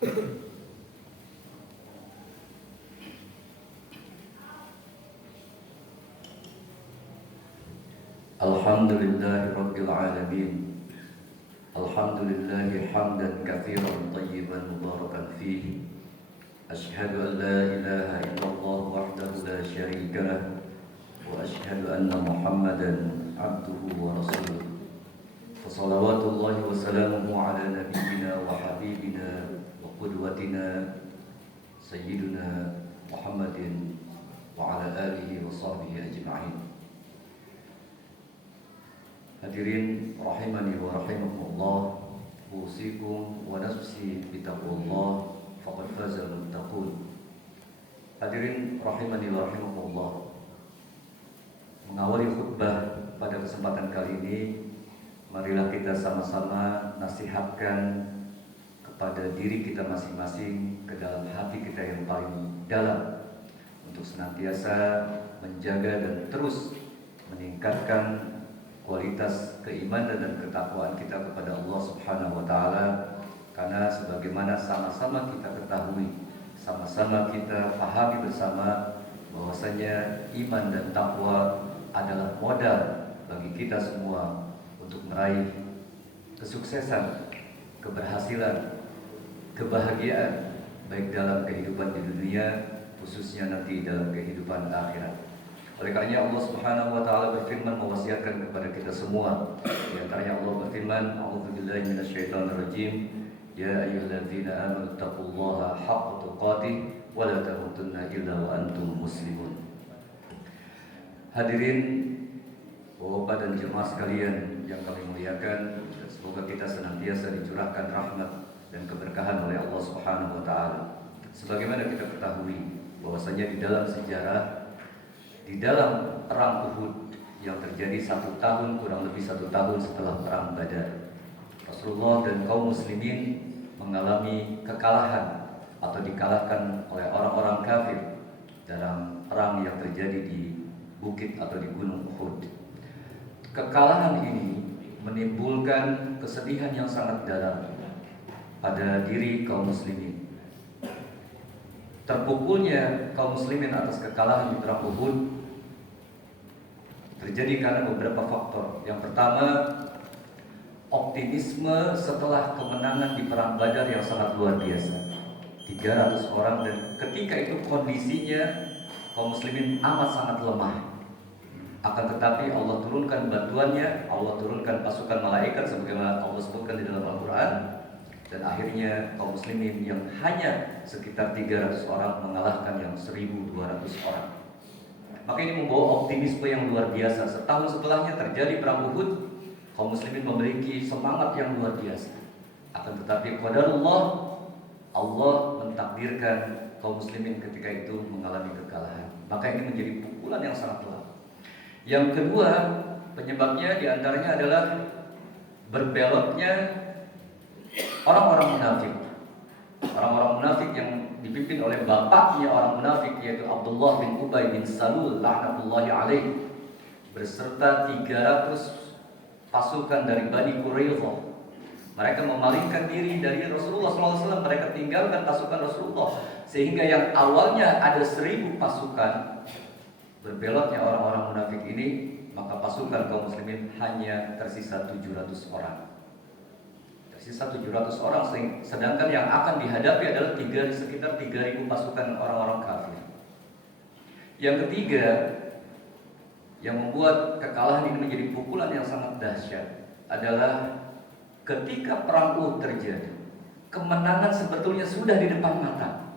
Alhamdulillahi Rabbil Alamin. Alhamdulillahi hamdan katsiran tayyiban mubarakan fihi. Asyhadu an la ilaha illallah wahdahu la syarika lah, wa asyhadu anna Muhammadan abduhu wa rasuluh. Fassalawatullahi wa salamuhu ala nabiyyina wa habibina wa qudwatina sayyidina Muhammadin wa ala alihi wa sahbihi ajma'in. Hadirin rahimani wa rahimakumullah, usikum wa nafsi bitaqwallah, faqad fazal muttaqun. Hadirin rahimani wa rahimakumullah, mengawali khutbah pada kesempatan kali ini, marilah kita sama-sama nasihatkan kepada diri kita masing-masing, ke dalam hati kita yang paling dalam, untuk senantiasa menjaga dan terus meningkatkan kualitas keimanan dan ketakwaan kita kepada Allah Subhanahu wa taala. Karena sebagaimana sama-sama kita ketahui, sama-sama kita pahami bersama, bahwasanya iman dan takwa adalah modal bagi kita semua untuk meraih kesuksesan, keberhasilan, kebahagiaan, baik dalam kehidupan di dunia, khususnya nanti dalam kehidupan akhirat. Oleh karenanya Allah Subhanahu wa taala berfirman, mewasiatkan kepada kita semua. Di antaranya Allah berfirman, a'udzubillahi minasyaitonir rajim, ya ayyuhalladzina amanu taqullaha haqqa tuqatih wa la tamutunna illa wa antum muslimun. Hadirin Bapak dan jemaah sekalian yang kami muliakan, semoga kita senantiasa dicurahkan rahmat dan keberkahan oleh Allah Subhanahu wa taala. Sebagaimana kita ketahui bahwasanya di dalam sejarah, di dalam perang Uhud yang terjadi 1 tahun, kurang lebih 1 tahun setelah perang Badar, Rasulullah dan kaum muslimin mengalami kekalahan atau dikalahkan oleh orang-orang kafir dalam perang yang terjadi di bukit atau di gunung Uhud. Kekalahan ini menimbulkan kesedihan yang sangat dalam pada diri kaum muslimin. Terpukulnya kaum muslimin atas kekalahan di perang Uhud terjadi karena beberapa faktor. Yang pertama, optimisme setelah kemenangan di perang Badar yang sangat luar biasa. 300 orang, dan ketika itu kondisinya kaum muslimin amat sangat lemah. Akan tetapi Allah turunkan bantuannya, Allah turunkan pasukan malaikat sebagaimana Allah sebutkan di dalam Al-Quran, dan akhirnya kaum muslimin yang hanya sekitar 300 orang mengalahkan yang 1.200 orang. Maka ini membawa optimisme yang luar biasa. Setahun setelahnya terjadi perang Uhud, kaum muslimin memiliki semangat yang luar biasa. Akan tetapi qadarullah, Allah mentakdirkan kaum muslimin ketika itu mengalami kekalahan. Maka ini menjadi pukulan yang sangat berat. Yang kedua, penyebabnya diantaranya adalah berbeloknya orang-orang munafik. Orang-orang munafik yang dipimpin oleh bapaknya orang munafik, yaitu Abdullah bin Ubay bin Salul laknatullahi alaih, beserta 300 pasukan dari Bani Quraidah. Mereka memalingkan diri dari Rasulullah SAW. Mereka tinggalkan pasukan Rasulullah, sehingga yang awalnya ada 1.000 pasukan, berbeloknya orang-orang munafik ini, maka pasukan kaum muslimin hanya tersisa 700 orang. Sisa 700 orang, sedangkan yang akan dihadapi adalah sekitar 3.000 pasukan orang-orang kafir. Yang ketiga, yang membuat kekalahan ini menjadi pukulan yang sangat dahsyat adalah ketika perang Uhud terjadi, kemenangan sebetulnya sudah di depan mata.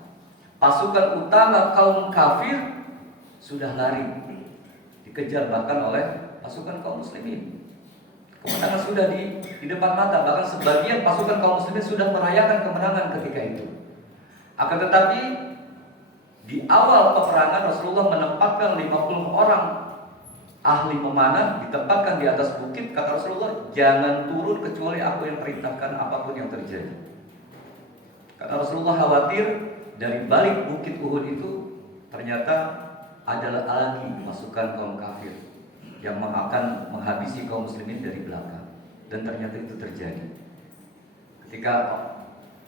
Pasukan utama kaum kafir sudah lari, dikejar bahkan oleh pasukan kaum muslimin. Kemenangan sudah di depan mata, bahkan sebagian pasukan kaum muslimin sudah merayakan kemenangan ketika itu. Akan tetapi di awal peperangan Rasulullah menempatkan 50 orang ahli memanah, ditempatkan di atas bukit. Kata Rasulullah, jangan turun kecuali aku yang perintahkan apapun yang terjadi. Karena Rasulullah khawatir dari balik bukit Uhud itu ternyata adalah lagi pasukan kaum kafir yang akan menghabisi kaum muslimin dari belakang. Dan ternyata itu terjadi. Ketika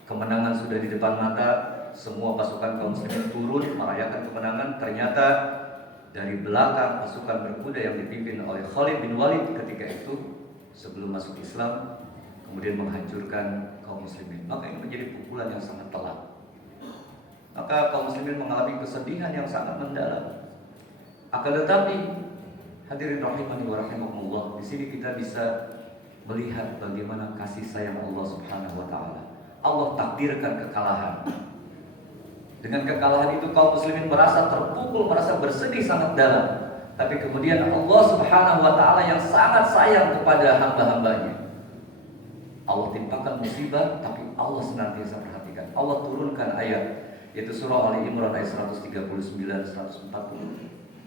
kemenangan sudah di depan mata, semua pasukan kaum muslimin turun merayakan kemenangan. Ternyata dari belakang pasukan berkuda yang dipimpin oleh Khalid bin Walid ketika itu sebelum masuk Islam kemudian menghancurkan kaum muslimin. Maka ini menjadi pukulan yang sangat telak. Maka kaum muslimin mengalami kesedihan yang sangat mendalam. Akan tetapi hadirin rahimani wa rahimakumullah, di sini kita bisa melihat bagaimana kasih sayang Allah Subhanahu wa taala. Allah takdirkan kekalahan. Dengan kekalahan itu kaum muslimin merasa terpukul, merasa bersedih sangat dalam. Tapi kemudian Allah Subhanahu wa taala yang sangat sayang kepada hamba-hambanya, Allah timpakan musibah, tapi Allah senantiasa perhatikan. Allah turunkan ayat, yaitu surah Ali Imran ayat 139 140,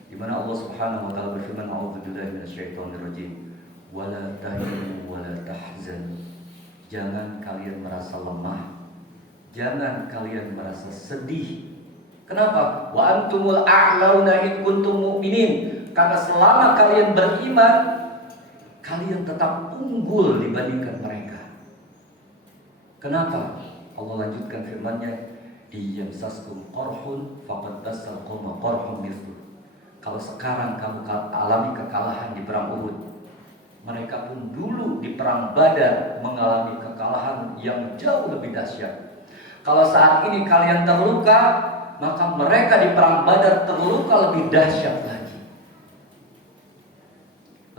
di mana Allah Subhanahu wa taala berfirman, "A'udzubillahi minasyaitonir rajim. Wala tahinu wala tahzanu." Jangan kalian merasa lemah, jangan kalian merasa sedih. Kenapa? Wa antumul a'launa in kuntum mu'minin. Karena selama kalian beriman, kalian tetap unggul dibandingkan mereka. Kenapa? Allah lanjutkan firman-Nya, "Iyamsaskum qarhun faqad bassal qauma qarhun mithlu." Kalau sekarang kamu alami kekalahan di perang Uhud, mereka pun dulu di perang Badar mengalami kekalahan yang jauh lebih dahsyat. Kalau saat ini kalian terluka, maka mereka di perang Badar terluka lebih dahsyat lagi.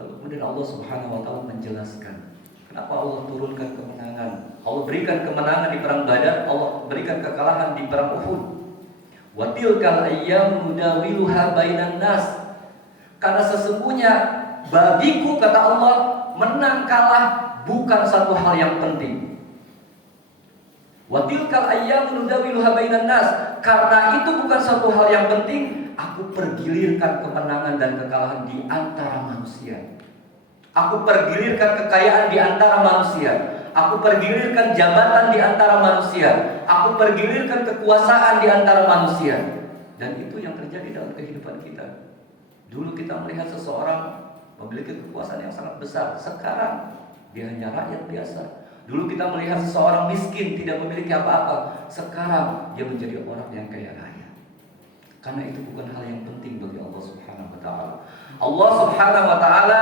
Lalu kemudian Allah Subhanahu wa taala menjelaskan kenapa Allah turunkan kemenangan. Allah berikan kemenangan di perang Badar, Allah berikan kekalahan di perang Uhud. Wa tilkal ayyamu nudawiluha bainan nas. Karena sesungguhnya bagiku, kata Allah, menang kalah bukan satu hal yang penting. Wa tilkal ayyamu nudawiluha bainan nas. Karena itu bukan satu hal yang penting, aku pergilirkan kemenangan dan kekalahan di antara manusia. Aku pergilirkan kekayaan di antara manusia. Aku pergilirkan jabatan di antara manusia. Aku pergilirkan kekuasaan di antara manusia. Dan itu yang terjadi dalam kehidupan kita. Dulu kita melihat seseorang memiliki kekuasaan yang sangat besar. Sekarang dia hanya rakyat biasa. Dulu kita melihat seseorang miskin, tidak memiliki apa-apa. Sekarang dia menjadi orang yang kaya raya. Karena itu bukan hal yang penting bagi Allah Subhanahu wa taala. Allah Subhanahu wa taala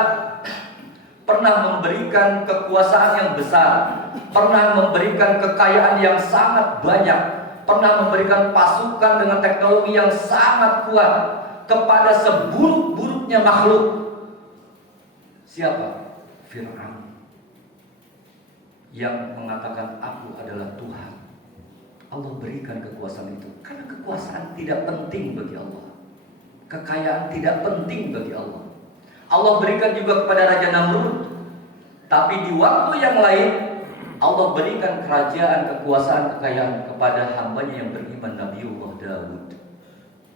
pernah memberikan kekuasaan yang besar, pernah memberikan kekayaan yang sangat banyak, pernah memberikan pasukan dengan teknologi yang sangat kuat kepada seburuk-buruknya makhluk. Siapa? Fir'aun, yang mengatakan aku adalah Tuhan. Allah berikan kekuasaan itu karena kekuasaan tidak penting bagi Allah, kekayaan tidak penting bagi Allah. Allah berikan juga kepada Raja Namrud. Tapi di waktu yang lain Allah berikan kerajaan, kekuasaan, kekayaan kepada hambanya yang beriman, Nabiullah Daud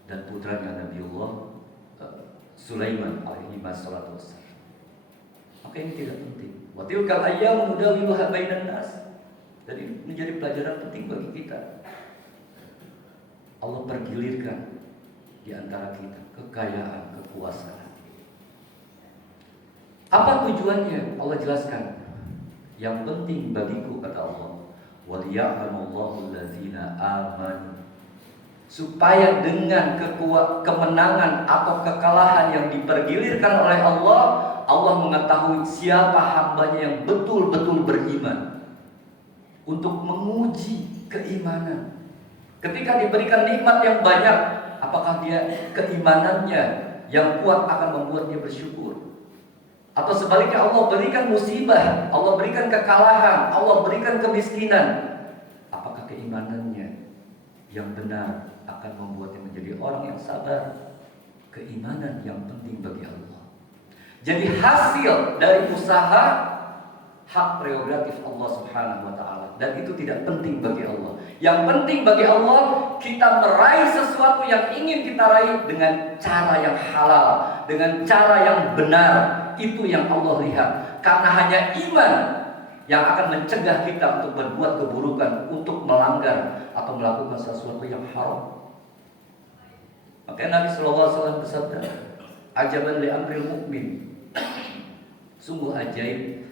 dan putranya Nabiullah Sulaiman alaihi wassalatu wassalam. Maka ini tidak penting. Wa tilkal ayyamu nudawiluha bainan nas. Jadi menjadi pelajaran penting bagi kita. Allah pergilirkan di antara kita kekayaan, kekuasaan. Apa tujuannya? Allah jelaskan. Yang penting bagiku, kata Allah, waliya'lamallahu allazina amanu. Supaya dengan kemenangan atau kekalahan yang dipergilirkan oleh Allah, Allah mengetahui siapa hambanya yang betul-betul beriman. Untuk menguji keimanan. Ketika diberikan nikmat yang banyak, apakah dia keimanannya yang kuat akan membuat dia bersyukur? Atau sebaliknya Allah berikan musibah, Allah berikan kekalahan, Allah berikan kemiskinan, apakah keimanannya yang benar akan membuatnya menjadi orang yang sabar? Keimanan yang penting bagi Allah. Jadi hasil dari usaha hak prerogatif Allah Subhanahu wa taala, dan itu tidak penting bagi Allah. Yang penting bagi Allah, kita meraih sesuatu yang ingin kita raih dengan cara yang halal, dengan cara yang benar. Itu yang Allah lihat. Karena hanya iman yang akan mencegah kita untuk berbuat keburukan, untuk melanggar atau melakukan sesuatu yang haram. Makanya Nabi SAW bersabda, ajaban li amril mu'min. Sungguh ajaib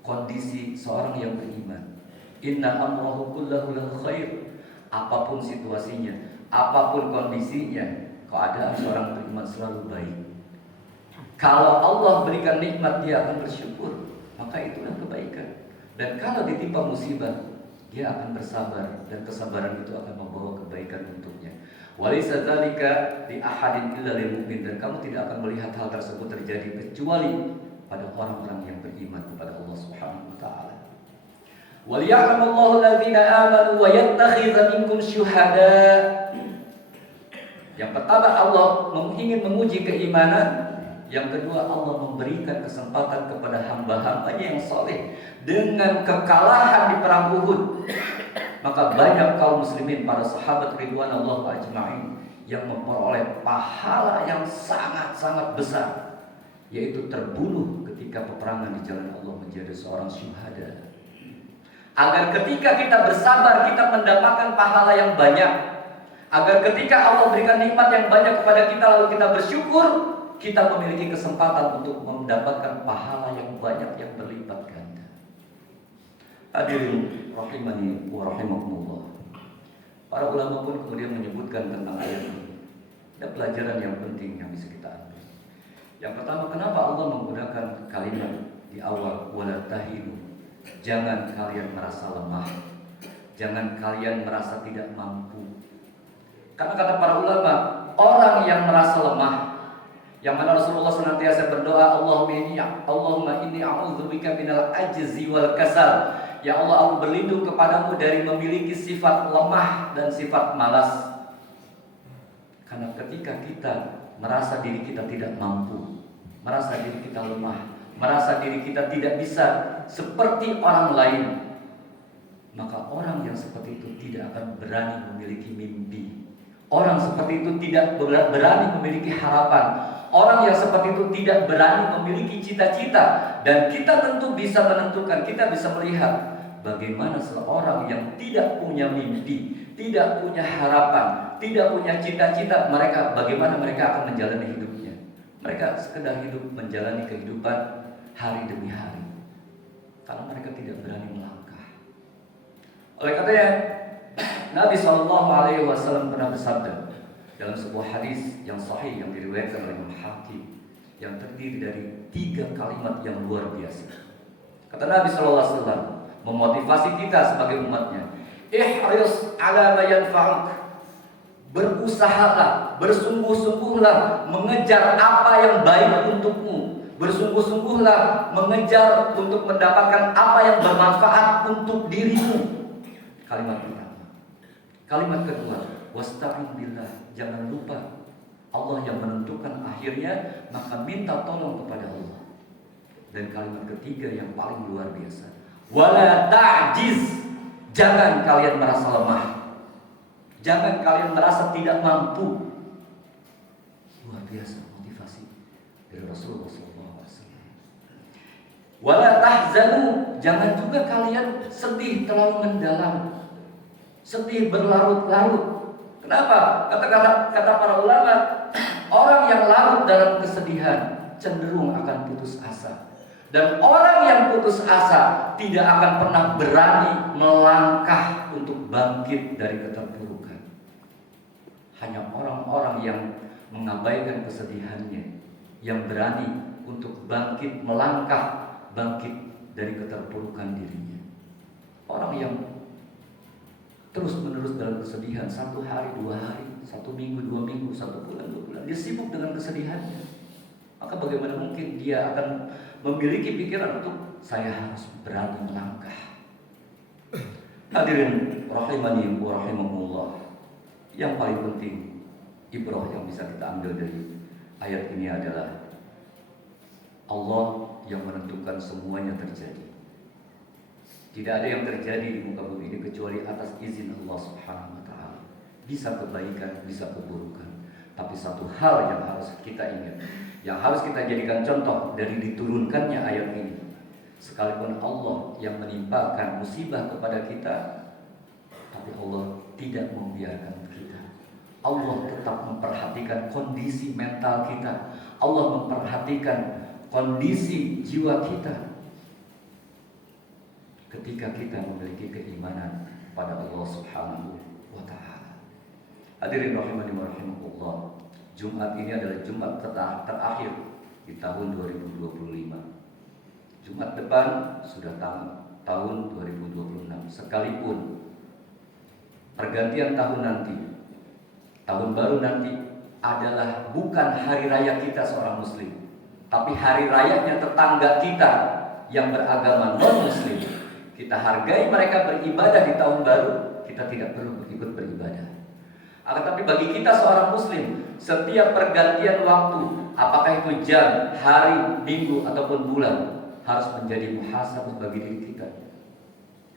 kondisi seorang yang beriman. Inna amrahu kullahu lahu khair. Apapun situasinya, apapun kondisinya, keadaan seorang beriman selalu baik. Kalau Allah berikan nikmat, dia akan bersyukur, maka itulah kebaikan. Dan kalau ditimpa musibah, dia akan bersabar, dan kesabaran itu akan membawa kebaikan untuknya. Walaysa dzalika li ahadin illa lil mu'min. Dan kamu tidak akan melihat hal tersebut terjadi kecuali pada orang-orang yang beriman kepada Allah Subhanahu wa taala. Waliya'lamallahu alladziina aamanu wa yattakhidha minkum syuhada. Yang pertama, Allah ingin menguji keimanan. Yang kedua, Allah memberikan kesempatan kepada hamba-hambanya yang soleh dengan kekalahan di perang Uhud. Maka banyak kaum muslimin, para sahabat ridwanullah ajma'in, yang memperoleh pahala yang sangat-sangat besar, yaitu terbunuh ketika peperangan di jalan Allah, menjadi seorang syuhada. Agar ketika kita bersabar, kita mendapatkan pahala yang banyak. Agar ketika Allah berikan nikmat yang banyak kepada kita, lalu kita bersyukur, kita memiliki kesempatan untuk mendapatkan pahala yang banyak yang berlipat ganda. Hadirin rahimani wa rahimakumullah. Para ulama pun kemudian menyebutkan tentang ayat ini. Ada pelajaran yang penting yang bisa kita ambil. Yang pertama, kenapa Allah menggunakan kalimat di awal wala tahinu? Jangan kalian merasa lemah. Jangan kalian merasa tidak mampu. Karena kata para ulama, orang yang merasa lemah, yang mana Rasulullah senantiasa berdoa, Allahumma inni a'udzubika minal ajzi wal kasal. Ya Allah, aku berlindung kepadamu dari memiliki sifat lemah dan sifat malas. Karena ketika kita merasa diri kita tidak mampu, merasa diri kita lemah, merasa diri kita tidak bisa seperti orang lain, maka orang yang seperti itu tidak akan berani memiliki mimpi. Orang seperti itu tidak berani memiliki harapan. Orang yang seperti itu tidak berani memiliki cita-cita. Dan kita tentu bisa menentukan, kita bisa melihat bagaimana seorang yang tidak punya mimpi, tidak punya harapan, tidak punya cita-cita, bagaimana mereka akan menjalani hidupnya. Mereka sekedar hidup menjalani kehidupan hari demi hari, karena mereka tidak berani melangkah. Oleh karenanya Nabi SAW pernah bersabda dalam sebuah hadis yang sahih yang diriwayatkan oleh Imam Hakim, yang terdiri dari 3 kalimat yang luar biasa. Kata Nabi SAW, memotivasi kita sebagai umatnya, ihris ala ma yanfa'uk. Berusahalah, bersungguh-sungguhlah mengejar apa yang baik untukmu. Bersungguh-sungguhlah mengejar untuk mendapatkan apa yang bermanfaat untuk dirimu. Kalimat pertama. Kalimat kedua, wasta'in billah. Jangan lupa Allah yang menentukan akhirnya, maka minta tolong kepada Allah. Dan kalimat ketiga yang paling luar biasa, wala ta'jiz. Jangan kalian merasa lemah. Jangan kalian merasa tidak mampu. Luar biasa motivasi dari Rasulullah SAW. Wala tahzanu. Jangan juga kalian sedih terlalu mendalam, sedih berlarut-larut. Kenapa? Kata para ulama, orang yang larut dalam kesedihan cenderung akan putus asa. Dan orang yang putus asa tidak akan pernah berani melangkah untuk bangkit dari keterpurukan. Hanya orang-orang yang mengabaikan kesedihannya yang berani untuk bangkit, melangkah, bangkit dari keterpurukan dirinya. Orang yang terus-menerus dalam kesedihan, 1 hari, 2 hari, 1 minggu, 2 minggu, 1 bulan, 2 bulan, dia sibuk dengan kesedihannya. Maka bagaimana mungkin dia akan memiliki pikiran untuk saya harus berani melangkah. Hadirin rahimani wa rahimakumullah. Yang paling penting, ibrah yang bisa kita ambil dari ayat ini adalah Allah yang menentukan semuanya terjadi. Tidak ada yang terjadi di muka bumi ini kecuali atas izin Allah Subhanahu wa taala. Bisa kebaikan, bisa keburukan. Tapi satu hal yang harus kita ingat, yang harus kita jadikan contoh dari diturunkannya ayat ini, sekalipun Allah yang menimpakan musibah kepada kita, tapi Allah tidak membiarkan kita. Allah tetap memperhatikan kondisi mental kita. Allah memperhatikan kondisi jiwa kita. ketika kita memiliki keimanan pada Allah Subhanahu wa Ta'ala. Hadirin rahimani wa rahimakumullah, Jumat ini adalah Jumat terakhir di tahun 2025. Jumat depan sudah tahun 2026. Sekalipun pergantian tahun nanti, tahun baru nanti adalah bukan hari raya kita seorang muslim, tapi hari rayanya tetangga kita yang beragama non-muslim. Kita hargai mereka beribadah di tahun baru, kita tidak perlu ikut beribadah. Akan tapi bagi kita seorang muslim, setiap pergantian waktu, apakah itu jam, hari, minggu ataupun bulan, harus menjadi muhasabah bagi diri kita.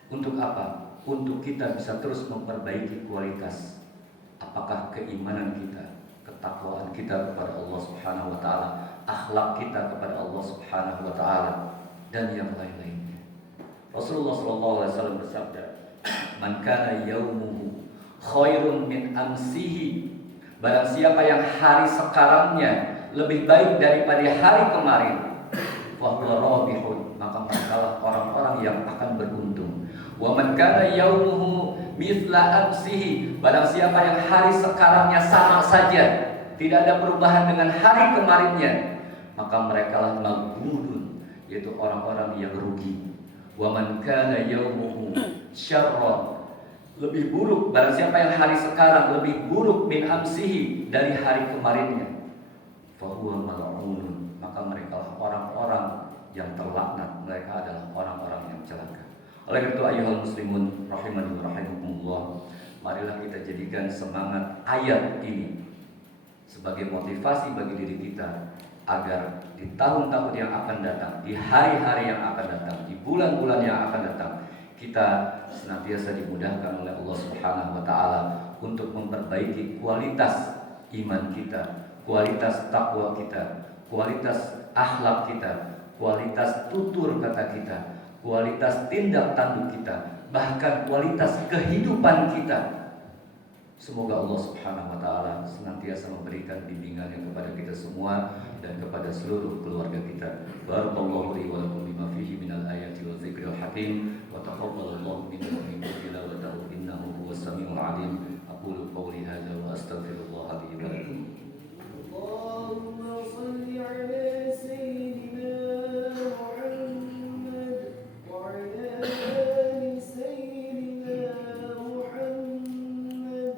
Untuk apa? Untuk kita bisa terus memperbaiki kualitas. Apakah keimanan kita, ketakwaan kita kepada Allah Subhanahu wa Ta'ala, akhlak kita kepada Allah Subhanahu wa Ta'ala, dan yang lain-lainnya. Rasulullah SAW bersabda, "Man kana yaumuhu khairun min amsihi." Barang siapa yang hari sekarangnya lebih baik daripada hari kemarin, fahuwa rabihun, maka merekalah orang-orang yang akan beruntung. Wa man kana yaumuhu mithla amsihi, barang siapa yang hari sekarangnya sama saja, tidak ada perubahan dengan hari kemarinnya, maka merekalah maghbunun, yaitu orang-orang yang rugi. Wa man kana yaumuhu syarra, lebih buruk, barang siapa yang hari sekarang lebih buruk min amsihi, dari hari kemarinnya, fahuwa mal'unun, maka merekalah orang-orang yang terlaknat, mereka adalah orang-orang yang celaka. Oleh karena itu ayyuhal muslimun rahimani wa rahimakumullah, marilah kita jadikan semangat ayat ini sebagai motivasi bagi diri kita, agar di tahun-tahun yang akan datang, di hari-hari yang akan datang, di bulan-bulan yang akan datang, kita senantiasa dimudahkan oleh Allah Subhanahu wa Ta'ala untuk memperbaiki kualitas iman kita, kualitas takwa kita, kualitas akhlak kita, kualitas tutur kata kita, kualitas tindak tanduk kita, bahkan kualitas kehidupan kita. Semoga Allah Subhanahu wa Ta'ala senantiasa memberikan bimbingannya kepada kita semua dan kepada seluruh keluarga kita. Barakallahu li wa lakum bima fihi minal ayati wa dzikril hakim, wa taqabbalallahu minna wa minkum tilawatahu innahu huwas samiul alim. Aqulu qawli hadza wa astaghfirullah li wa lakum. Allahumma shalli ala sayyidina Muhammad wa ala ali sayyidina Muhammad.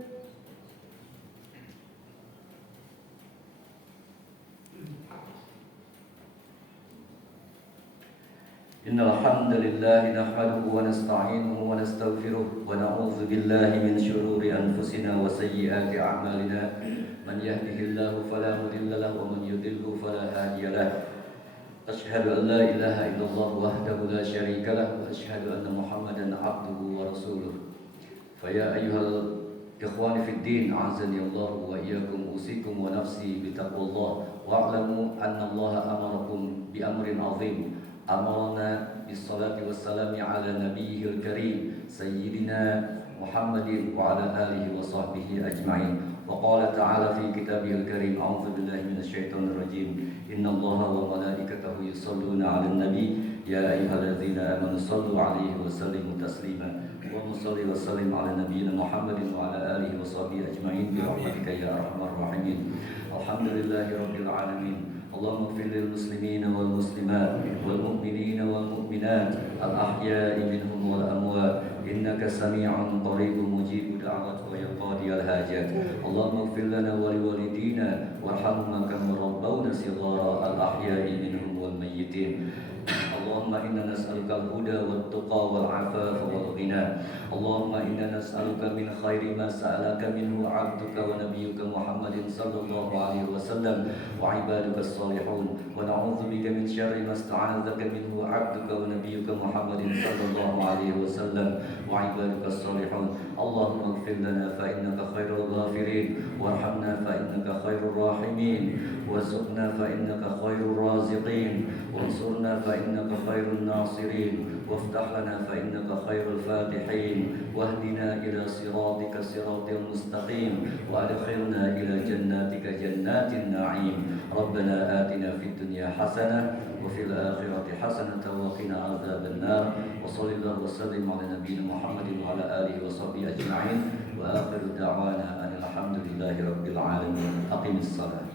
Innal hamdalillah nahmaduhu wa nasta'inuhu wa nastaghfiruh wa na'udzu billahi min shururi anfusina wa sayyiati a'malina. Man yahdihillahu fala mudilla lahu wa man yudlilhu fala hadiya lahu. Asyhadu an la ilaha illallah wahdahu la syarika lahu wa asyhadu anna Muhammadan 'abduhu wa rasuluh. Fa ya ayyuhal ikhwani fid din, a'azzani Allah wa iyyakum, usikum wa nafsi bi taqwallah, wa'lamu anna Allah amarakum bi amrin 'azim. Amarna bis-salati was-salami ala nabiyyil karim sayyidina Muhammadin wa ala alihi wa sahbihi ajma'in. Wa qala ta'ala fi kitabihil karim, a'udzu billahi minasy syaithanir rajim. Innallaha wa malaikatahu yusholluna 'alan nabi ya ayyuhalladzina amanu shallu 'alaihi wa sallimu taslima. Allahumma shalli wa sallim 'ala nabiyyina Muhammadin wa ala alihi wa sahbihi ajma'in bi rahmatika ya arhamar rahimin. Alhamdulillahi rabbil alamin. اللهم اغفر للمسلمين والمسلمات والمؤمنين والمؤمنات الأحياء منهم والأموات إنك سميع قريب مجيب دعوة ويا قاضي الحاجات. اللهم اغفر لنا ولوالدينا وارحمهما كما ربونا صغارا الأحياء منهم والميتين. اللهم إنا نسألك الهدى والتقى والعفاف والغنى. اللهم إنا نسألك من خير ما سألك منه عبدك ونبيك محمد صلى الله عليه وسلم وعبادك الصالحون، ونعوذ بك من شر ما استعاذك منه عبدك ونبيك محمد صلى الله عليه وسلم وعبادك الصالحون. اللهم اغفر لنا فإنك خير الغافرين، وارحمنا فإنك خير الراحمين، وارزقنا فإنك خير الرازقين، وانصرنا فإنك خير الناصرين، وافتح لنا فإنك خير الفاتحين، واهدنا إلى صراطك صراط المستقيم، وأدخلنا إلى جناتك جنات النعيم. ربنا آتنا في الدنيا حسنة وفي الآخرة حسنة وقنا عذاب النار وصلى الله وسلم على نبينا محمد وعلى آله وصحبه أجمعين وآخر دعوانا أن الحمد لله رب العالمين. أقم الصلاة.